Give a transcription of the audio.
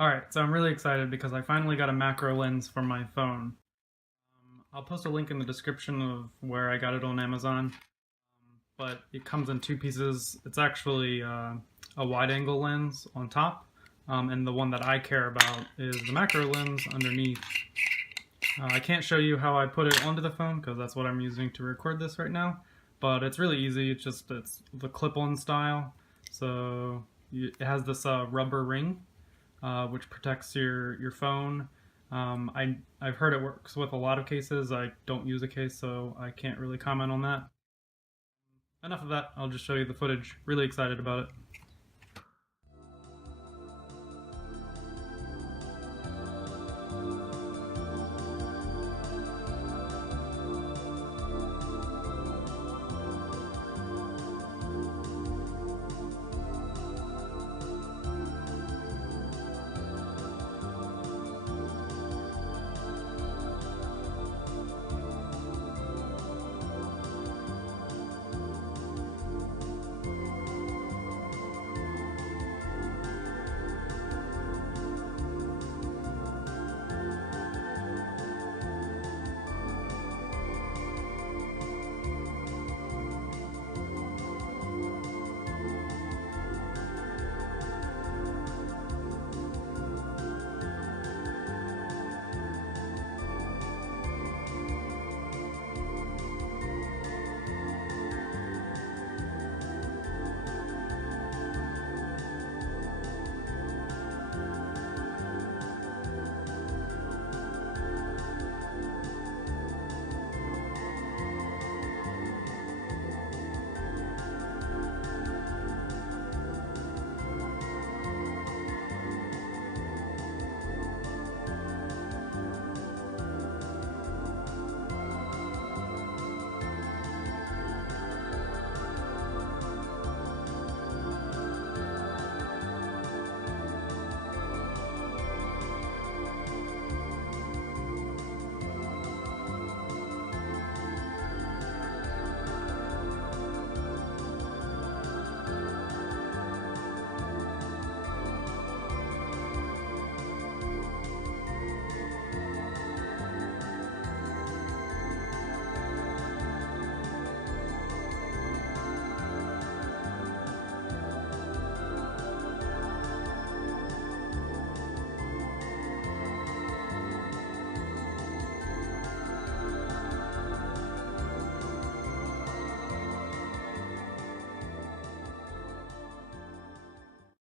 Alright, so I'm really excited because I finally got a macro lens for my phone. I'll post a link in the description of where I got it on Amazon, but it comes in two pieces. It's actually a wide angle lens on top, and the one that I care about is the macro lens underneath. I can't show you how I put it onto the phone because that's what I'm using to record this right now, but it's really easy. It's the clip-on style, so it has this rubber ring which protects your phone. I've heard it works with a lot of cases. I don't use a case, so I can't really comment on that. Enough of that. I'll just show you the footage. Really excited about it.